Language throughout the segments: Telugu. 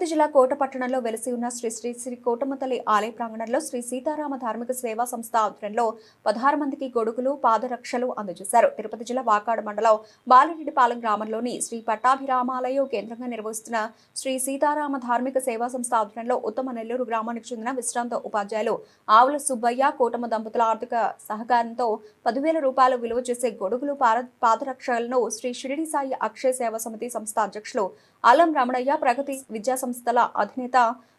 తిరుపతి జిల్లా కోట పట్టణంలో వెలిసి ఉన్న శ్రీ శ్రీ శ్రీ కోటమతల్లి ఆలయ ప్రాంగణంలో శ్రీ సీతారామ ధార్మిక సేవా సంస్థ ఆధ్వర్యంలో పదహారు మందికి గొడుగులు పాదరక్షలు అందజేశారు. తిరుపతి జిల్లా వాకాడు మండలం బాలిరెడ్డిపాలెం గ్రామంలోని శ్రీ పట్టాభిరామాలయం కేంద్రంగా నిర్వహిస్తున్న శ్రీ సీతారామ ధార్మిక సేవా సంస్థ ఆధ్వర్యంలో ఉత్తమ నెల్లూరు గ్రామానికి చెందిన విశ్రాంత ఉపాధ్యాయులు ఆవుల సుబ్బయ్య కోటమ దంపతుల ఆర్థిక సహకారంతో పదివేల రూపాయలు విలువ చేసే గొడుగులు పాదరక్షలను శ్రీ షిరిడి సాయి అక్షయ సేవా సమితి సంస్థ అధ్యక్షులు అలం రమణయ్య ప్రగతి విద్యా సంస్థల అధినేత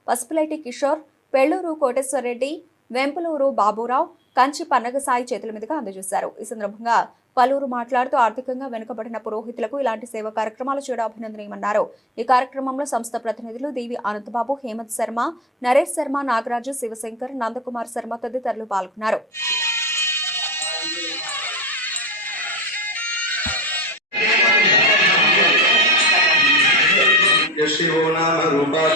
పసుపులేటి కిషోర్ పెళ్ళూరు కోటేశ్వరరెడ్డి వెంపలూరు బాబురావు కంచి పన్నగ సాయి చేతుల మీదుగా అందజేశారు. ఈ సందర్భంగా పలువురు మాట్లాడుతూ ఆర్థికంగా వెనుకబడిన పురోహితులకు ఇలాంటి సేవా కార్యక్రమాలు చేయడం అభినందనీయమన్నారు. ఈ కార్యక్రమంలో సంస్థ ప్రతినిధులు దేవి అనంతబాబు హేమంత్ శర్మ నరేష్ శర్మ నాగరాజు శివశంకర్ నందకుమార్ శర్మ తదితరులు పాల్గొన్నారు. యశివో నామ రూపాయ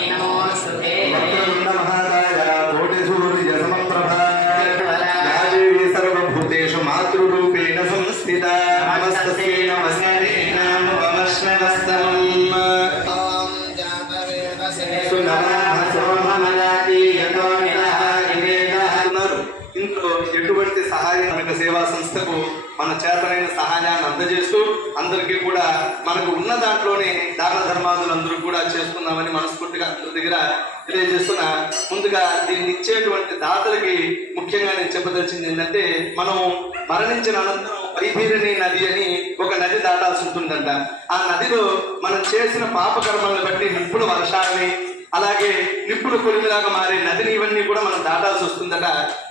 వక్రతుండ మహాకాయ కోటి సూర్య సమప్రభ యా దేవి సర్వభూతేషు మాతృరూపేణ సంస్థిత నమస్తే. ఇంట్లో ఎటువంటి సహాయం సేవా సంస్థకు మన చేతనైన సహాయాన్ని అందజేస్తూ అందరికీ కూడా మనకు ఉన్న దాంట్లోనే దాన ధర్మాదులు అందరూ కూడా చేసుకుందామని మనస్ఫూర్తిగా అందరి దగ్గర తెలియజేస్తున్నా. ముందుగా దీన్ని ఇచ్చేటువంటి దాతలకి ముఖ్యంగా నేను చెప్పదలిచింది ఏంటంటే మనం మరణించిన అనంతరం వైభీరిణి నది అని ఒక నది దాటాల్సి ఉంటుందంట. ఆ నదిలో మనం చేసిన పాపకర్మలను బట్టి నిప్పుడు వర్షాన్ని అలాగే నిప్పుల కొలిమిలాగా మారే నదిని ఇవన్నీ కూడా మనం దాటాల్సి వస్తుందట.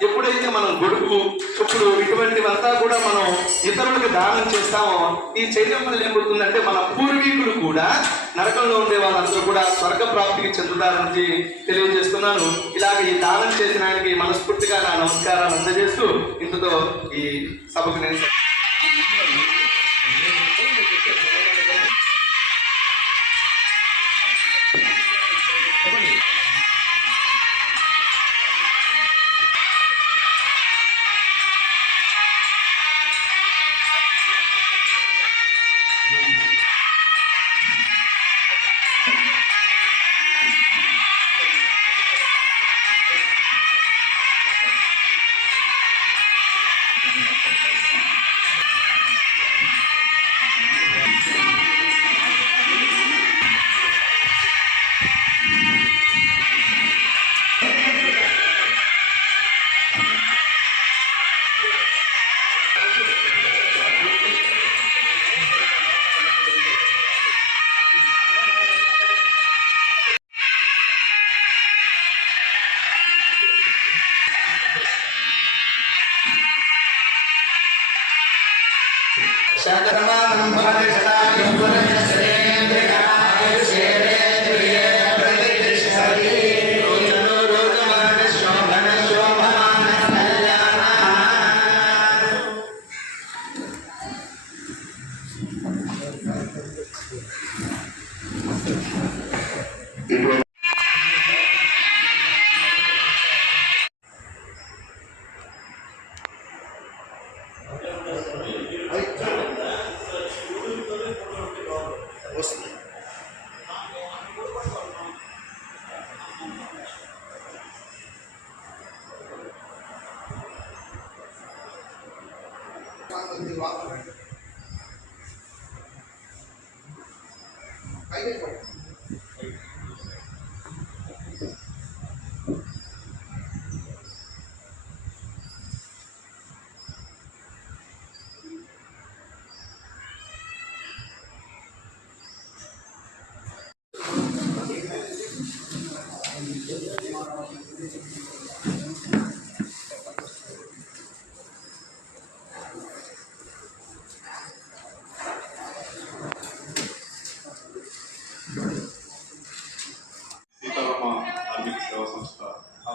ఎప్పుడైతే మనం గొడుగు ఇప్పుడు ఇటువంటివంతా కూడా మనం ఇతరులకు దానం చేస్తామో ఈ చైతన్యం వల్ల ఏమవుతుందంటే మన పూర్వీకులు కూడా నరకంలో ఉండే వాళ్ళందరూ కూడా స్వర్గ ప్రాప్తికి చెందుతారని తెలియజేస్తున్నాను. ఇలాగ ఈ దానం చేసిన ఆయనకి మనస్ఫూర్తిగా నా నమస్కారాలు అందజేస్తూ ఇంతతో ఈ సభకు నేను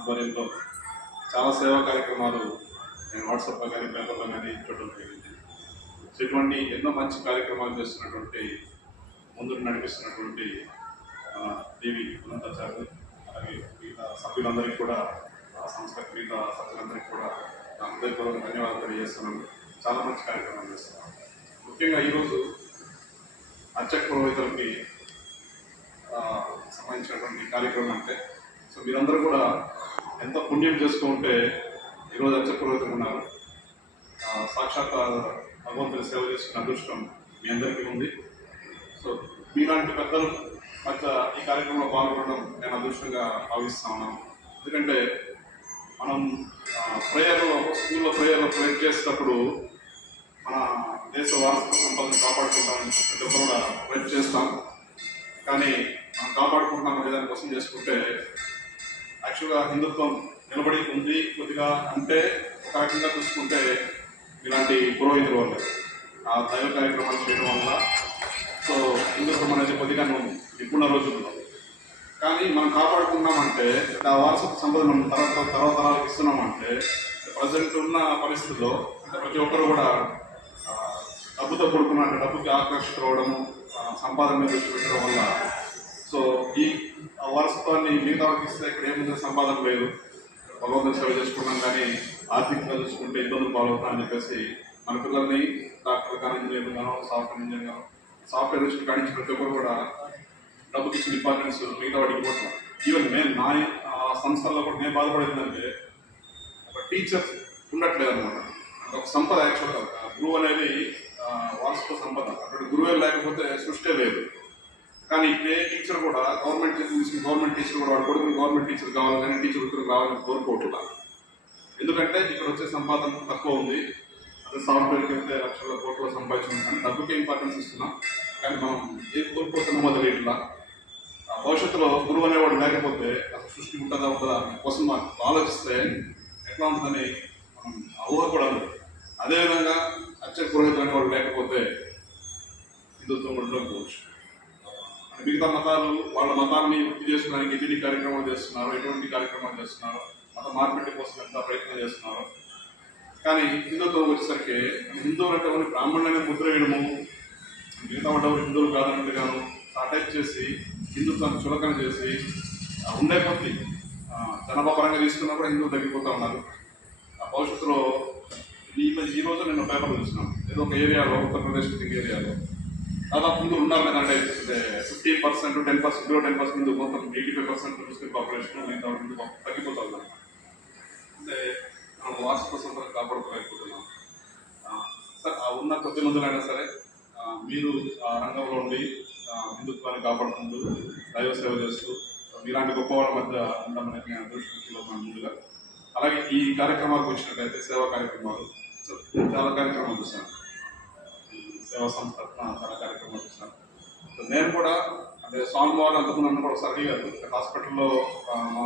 ఆధ్వర్యంలో చాలా సేవా కార్యక్రమాలు నేను వాట్సాప్లో కానీ పేపర్లో కానీ చూడడం జరిగింది. సో ఇటువంటి ఎన్నో మంచి కార్యక్రమాలు చేస్తున్నటువంటి ముందు నడిపిస్తున్నటువంటి మన దేవి అనంతాచార్య అలాగే మిగతా సభ్యులందరికీ కూడా ఆ సంస్థ మిగతా సభ్యులందరికీ కూడా నా హృదయపూర్వక ధన్యవాదాలు తెలియజేస్తున్నాను. చాలా మంచి కార్యక్రమాలు చేస్తున్నాను. ముఖ్యంగా ఈరోజు అర్చక పురోహితులకి సంబంధించినటువంటి కార్యక్రమం అంటే సో మీరందరూ కూడా ఎంత పుణ్యం చేసుకుంటే ఈరోజు అత్యపురోగతి ఉన్నారు. సాక్షాత్ భగవంతుని సేవ చేసుకున్న అదృష్టం మీ అందరికీ ఉంది. సో మీలాంటి పెద్దలు మధ్య ఈ కార్యక్రమంలో పాల్గొనడం నేను అదృష్టంగా భావిస్తా ఉన్నాను. ఎందుకంటే మనం ప్రేయర్లో స్కూల్లో ప్రేయర్లో ప్రేయర్ చేసేటప్పుడు మన దేశ వారసత్వ సంపదను కాపాడుకుంటామని ప్రతి ఒక్కరు కూడా ప్రేర్ చేస్తాం. కానీ మనం కాపాడుకుంటాం అనే దానికోసం చేసుకుంటే యాక్చువల్గా హిందుత్వం నిలబడి ఉంది కొద్దిగా అంటే ఒక రకంగా చూసుకుంటే ఇలాంటి పురోహితుల వల్ల ఆ దైవ కార్యక్రమాలు చేయడం వల్ల సో హిందుత్వం అనేది కొద్దిగా నిపుణ రోజుల్లో కానీ మనం కాపాడుకున్నామంటే ఆ వారసత్వ సంపద మనం తర్వాత తర్వాత ఇస్తున్నామంటే ప్రజెంట్ ఉన్న పరిస్థితుల్లో అంటే ప్రతి ఒక్కరు కూడా డబ్బుతో కూడుకున్న అంటే డబ్బుకి ఆకర్షితులవడము ఆ, సంపాదన మీద దృష్టి పెట్టడం వల్ల సో ఈ ఆ వారసత్వాన్ని మిగతా వాళ్ళకి ఇస్తే ఇక్కడ ఏముంది సంపాదన లేదు. భగవంతుని సేవ చేసుకున్నాం కానీ ఆర్థికంగా చూసుకుంటే ఇబ్బందులు పాల్గొన్నా అని చెప్పేసి మన పిల్లల్ని డాక్టర్ కానీ ఇంజనీర్ గాను సాఫ్ట్వేర్ ఇంజనీర్ గానో సాఫ్ట్వేర్ దృష్టి కాడించి ప్రతి ఒక్కరు కూడా డబ్బు తీసుకుని డిపార్ట్మెంట్స్ మిగతా వాటికి పోతున్నాం ఈవెన్ మేము నా ఆ, సంస్థల్లో కూడా నేను బాధపడేదంటే ఒక టీచర్ ఉండట్లేదు అనమాట ఒక సంపద యాక్చువల్గా. గురువు అనేది వారసత్వ సంపద. అక్కడ గురువే లేకపోతే సృష్టి లేదు. కానీ ఏ టీచర్ కూడా గవర్నమెంట్ తీసుకుని గవర్నమెంట్ టీచర్ కూడా వాడు కొడుకుని గవర్నమెంట్ టీచర్ కావాలి కానీ టీచర్ ఉత్తరం రావాలని కోరుకోవట్లా. ఎందుకంటే ఇక్కడ వచ్చే సంపాదన తక్కువ ఉంది. అదే సాఫ్ట్వేర్కి వెళ్తే లక్షల కోట్ల సంపాదించింది కానీ డబ్బుకి ఇంపార్టెన్స్ ఇస్తున్నాం. కానీ మనం ఏం కోల్పోతున్నామో తెలియట్లా. ఆ భవిష్యత్తులో గురువు అనేవాడు లేకపోతే అసలు సృష్టి ఉంటుందా ఉంటుందా కోసం మాకు ఆలోచిస్తే ఎట్లా ఉంటుందని మనం ఆ ఊహ కూడా అదేవిధంగా అచ్చ పురోహితులు అనేవాడు లేకపోతే హిందుత్వం ఉండకపోవచ్చు మిగతా మతాలు వాళ్ళ మతాన్ని వృద్ధి చేసుకోవడానికి ఎన్ని కార్యక్రమాలు చేస్తున్నారు ఎటువంటి కార్యక్రమాలు చేస్తున్నారు మత మార్పిడి కోసం ఎంత ప్రయత్నం చేస్తున్నారు. కానీ హిందుత్వం వచ్చేసరికి హిందువులు అంటే ఓన్లీ బ్రాహ్మణులనే ముద్ర వేయడము మిగతా వాళ్ళు హిందువులు కాదన్నట్టు గాను అటాచ్ చేసి హిందుత్వాన్ని చులకన చేసి ఉండే కొద్ది ఆ, తీసుకున్నా కూడా హిందువులు తగ్గిపోతూ ఉన్నారు. ఆ భవిష్యత్తులో ఈ మధ్య- ఈ రోజు నేను పేపర్లు చూసినాను. ఏదో ఒక ఏరియాలో ఉత్తరప్రదేశ్ ఏరియాలో. దాదాపు ముందు ఉన్నారు కదంటే fifteen percent ten percent ten percent మొత్తం eighty five percent Muslim population మిగతా వాళ్ళు అంటే మనం వారసత్వ సంపద కాపాడుకోలేకపోతున్నాం. సార్ ఆ ఉన్న కొద్ది మందులైనా సరే మీరు ఆ రంగంలో ఉండి హిందుత్వాన్ని కాపాడుకుంటూ దైవ సేవ చేస్తూ మీలాంటి గొప్ప వాళ్ళ మధ్య ఉండమని నేను అదృష్టం ముందుగా. అలాగే ఈ కార్యక్రమాలకు వచ్చినట్లయితే సేవా కార్యక్రమాలు చాలా కార్యక్రమాలు చూశాను ఈ సేవా సంస్థ చాలా కార్యక్రమాలు చూశాను సో నేను కూడా అంటే స్వామివారు అంతకుముందు నన్ను కూడా ఒకసారి అడిగారు హాస్పిటల్లో మా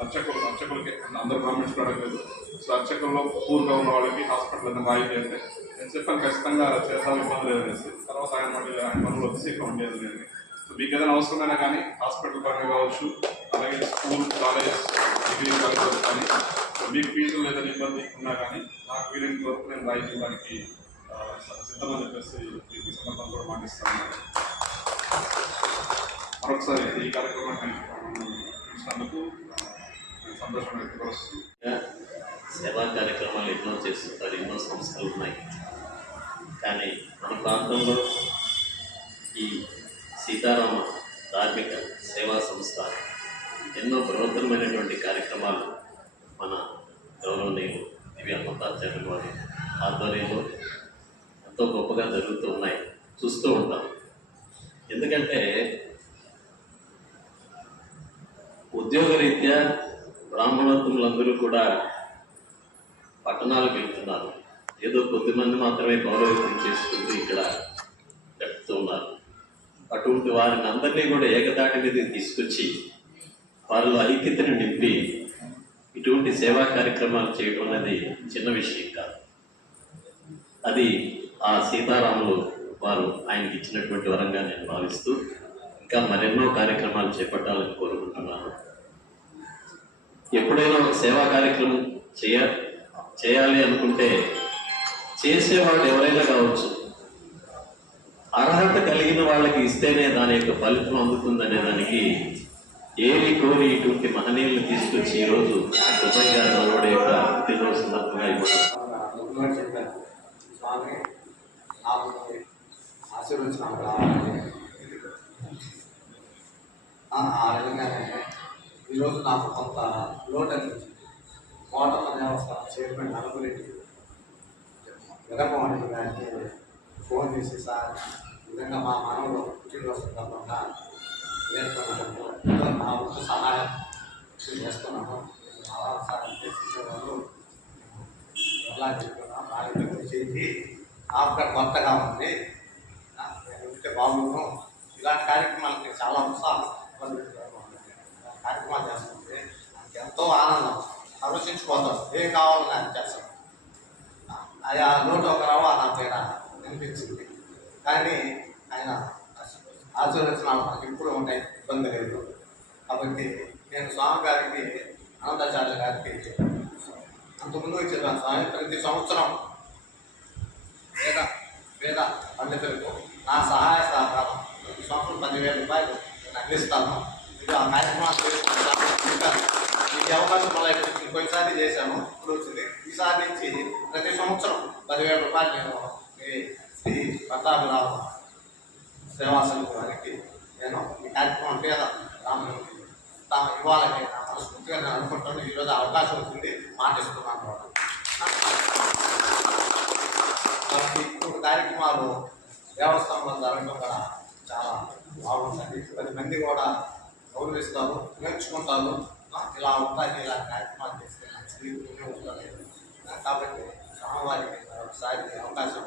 అర్చకులు అర్చకులకి అందరు గవర్నమెంట్స్ కూడా అడగలేదు సో అర్చకుల్లో పూర్గా ఉన్న వాళ్ళకి హాస్పిటల్ ఏదైనా బాగా చేస్తే నేను చెప్పాను ఖచ్చితంగా చేద్దాం ఇబ్బంది లేదు. అనేసి తర్వాత ఆయన మళ్ళీ ఆయన పనులు వచ్చి ఇక్కడ ఉండేది లేదు. సో మీకు ఏదైనా అవసరమైనా కానీ హాస్పిటల్ పరంగా కావచ్చు అలాగే స్కూల్ కాలేజ్ డిగ్రీ కాలేజ్ కానీ సో మీకు ఫీజులు ఏదైనా ఇబ్బంది ఉన్నా కానీ నాకు వీలైన వరకు నేను రాయితీ చేయడానికి సిద్ధమని చెప్పేసి మీకు ఈ సందర్భం కూడా మాటిస్తాను మరొకసారి ఈ కార్యక్రమాన్ని చూసినందుకు సంతోషం సేవా కార్యక్రమాలు ఎన్నో చేస్తుంటారు ఎన్నో సంస్థలు ఉన్నాయి. కానీ మన ప్రాంతంలో ఈ సీతారామ ధార్మిక సేవా సంస్థ ఎన్నో బృహత్తరమైనటువంటి కార్యక్రమాలు మన గౌరవనీయులు దివ్య మతాచార్యుల వారి ఆధ్వర్యంలో ఎంతో గొప్పగా జరుగుతూ ఉన్నాయి. చూస్తూ ఉంటాం. ఎందుకంటే ఉద్యోగరీత్యా బ్రాహ్మణోత్తములందరూ కూడా పట్టణాలకు వెళ్తున్నారు. ఏదో కొద్దిమంది మాత్రమే గౌరవం చేసుకుంటూ ఇక్కడ గడుపుతున్నారు అటువంటి వారిని అందరినీ కూడా ఏకతాటి మీద తీసుకొచ్చి వారిలో ఐక్యతను నింపి ఇటువంటి సేవా కార్యక్రమాలు చేయడం అనేది చిన్న విషయం కాదు. అది ఆ సీతారాములు వారు ఆయనకి ఇచ్చినటువంటి వరంగా నేను భావిస్తూ ఇంకా మరెన్నో కార్యక్రమాలు చేపట్టాలని కోరుకుంటున్నాను. ఎప్పుడైనా ఒక సేవా కార్యక్రమం చేయ చేయాలి అనుకుంటే చేసేవాడు ఎవరైనా కావచ్చు. అర్హత కలిగిన వాళ్ళకి ఇస్తేనే దాని యొక్క ఫలితం అందుతుందనే దానికి ఏరి కోరి ఇటువంటి మహనీయులు తీసుకొచ్చి ఈరోజు దుబాయ్ గారు యొక్క పుట్టినరోజు సందర్భంగా ఇవ్వడం స్వామి నాకు ఆశీర్వచనం కావాలి ఆ విధంగానే ఈరోజు నాకు కొంత లోటు అనిపించింది కోటల దేవస్థానం చైర్మన్ నలుగురెడ్డి విరమవాణి గారికి ఫోన్ చేసి సార్ విధంగా మా మనవులు పుట్టినరోజు సందర్భంగా నేర్చుకున్నాను ఏదో నా వంతు సహాయం చేస్తున్నాము అలా సార్ చేసేవాళ్ళు ఎలా చెప్తున్నాం చేసి ఆఫ్టర్ కొత్తగా ఉంది. ఉంటే బాగుండు. ఇలాంటి కార్యక్రమాలకి చాలా ఉత్సాహం కార్యక్రమాలు చేస్తుంది నాకు ఎంతో ఆనందం. ఆలోచించిపోతాం ఏం కావాలని అది చేస్తాం అది ఆ నోటు ఒక రవ్వ నా పేర వినిపించింది కానీ ఆయన ఆశీర్వచనాలు మనకి ఇప్పుడు ఉంటాయి. ఇబ్బంది లేదు. కాబట్టి నేను స్వామి గారికి అనంతాచార్య గారికి అంతకుముందు ఇచ్చేదాన్ని స్వామి ప్రతి సంవత్సరం వేద పేద పండితులకు నా సహాయ సహకారం. ప్రతి సంవత్సరం పదివేల రూపాయలు నేను అందిస్తాను. ఇది ఆ కార్యక్రమాలు ఈ అవకాశం మళ్ళీ ఇప్పుడు చేశాను. ఇప్పుడు వచ్చింది. ఈసారి నుంచి ప్రతి సంవత్సరం పదివేల రూపాయలు నేను మీ శ్రీ పట్టాభిరామ సేవా సంఘం వారికి నేను ఈ కార్యక్రమం పేద రామునికి తాము ఇవ్వాలని నా మనస్ఫూర్తిగా నేను అనుకుంటాను. ఈరోజు అవకాశం వచ్చింది. మాటిస్తున్నాను కూడా. కాబట్టి ఇప్పుడు కార్యక్రమాలు దేవస్థానంలో జరగడం కూడా చాలా బాగుంటుంది పది మంది కూడా గౌరవిస్తారు నేర్చుకుంటారు. ఇలా ఉంటాయి ఇలా కార్యక్రమాలు చేస్తే మంచిది ఉంటుంది కాబట్టి స్వామివారికి ఒకసారి అవకాశం